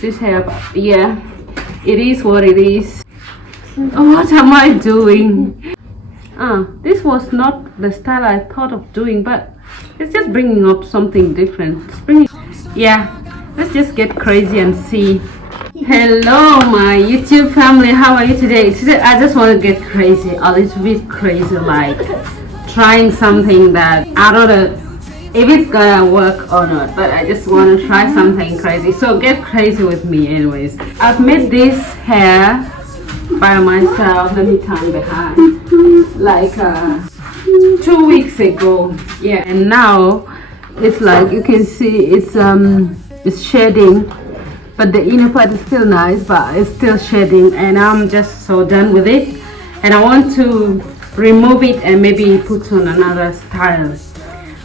miss this hair, but yeah, it is what it is. What am I doing? This was not the style I thought of doing, but it's just bringing up something different. Yeah, let's just get crazy and see. Hello my YouTube family, how are you today? Today I just want to get crazy, a little bit crazy, like trying something that I don't know if it's gonna work or not, but I just want to try something crazy. So get crazy with me anyways. I've made this hair by myself. Let me turn behind, like 2 weeks ago. Yeah, and now it's like you can see it's shedding, but the inner part is still nice, but it's still shedding, and I'm just so done with it, and I want to remove it and maybe put on another style.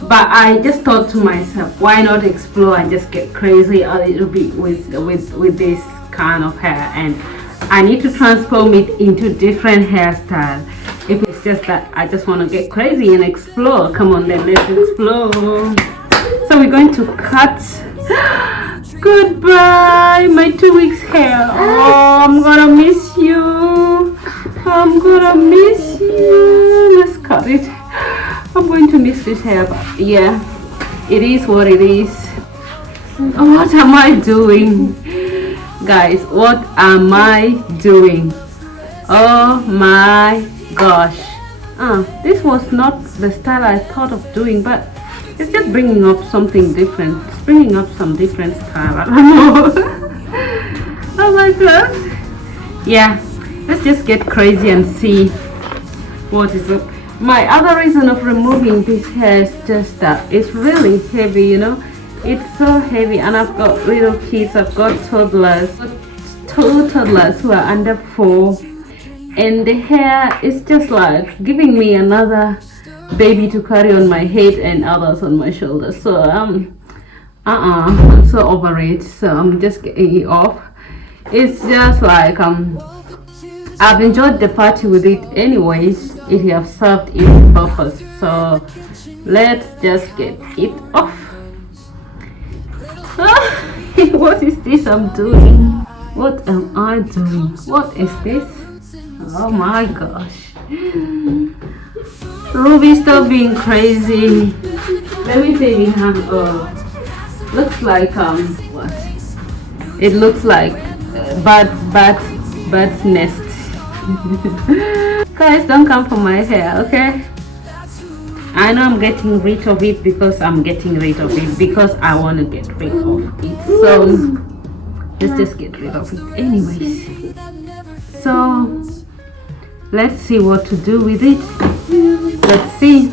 But I just thought to myself, why not explore and just get crazy a little bit with this kind of hair, and I need to transform it into different hairstyle. If it's just that I just want to get crazy and explore, come on then, let's explore. So we're going to cut. Goodbye, my 2 weeks hair. Oh, I'm gonna miss you. I'm gonna miss you. Let's cut it. I'm going to miss this hair, but yeah, it is what it is. What am I doing? Guys, what am I doing? Oh my gosh. This was not the style I thought of doing, but it's just bringing up something different. It's bringing up some different style. I don't know. Oh my god. Yeah, let's just get crazy and see what is up. My other reason of removing this hair is just that it's really heavy, you know. It's so heavy, and I've got little kids. I've got toddlers, 2 toddlers who are under 4, and the hair is just like giving me another baby to carry on my head and others on my shoulders. So I'm so over it, so I'm just getting it off. It's just like I've enjoyed the party with it anyways. It has served its purpose, so let's just get it off. What is this I'm doing? What am I doing? What is this? Oh my gosh. Ruby, stop being crazy. Let me see behind. Looks like what? It looks like bird's nest. Guys, don't come for my hair, okay? I know I'm getting rid of it because I'm getting rid of it because I want to get rid of it. So let's just get rid of it anyways. So let's see what to do with it. Let's see.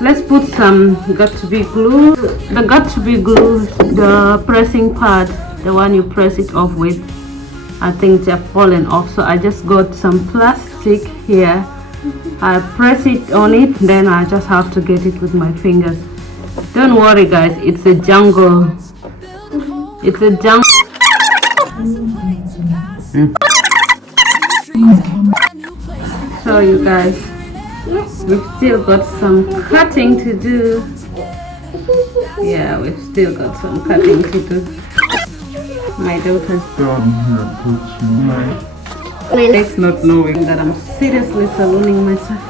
Let's put some got-to-be glue. The got-to-be glue, the pressing pad, the one you press it off with, I think they're falling off. So I just got some plastic here. I press it on it, then I just have to get it with my fingers. Don't worry guys, it's a jungle. It's a jungle. So you guys, we've still got some cutting to do. Yeah, we've still got some cutting to do. My daughter's it's not knowing that I'm seriously salooning myself.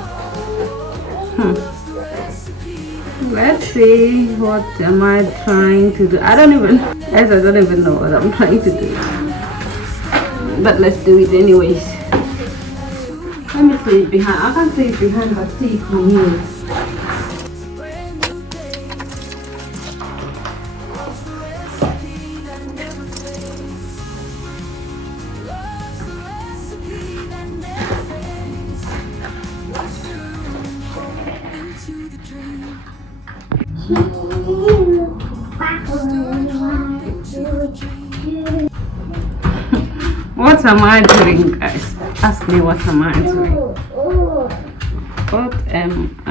Let's see, what am I trying to do? I don't even know what I'm trying to do. But let's do it anyways. Let me see it behind. I can't see it behind, but see it from here. What am I doing, guys? Ask me what am I doing? What am I?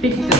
Picture.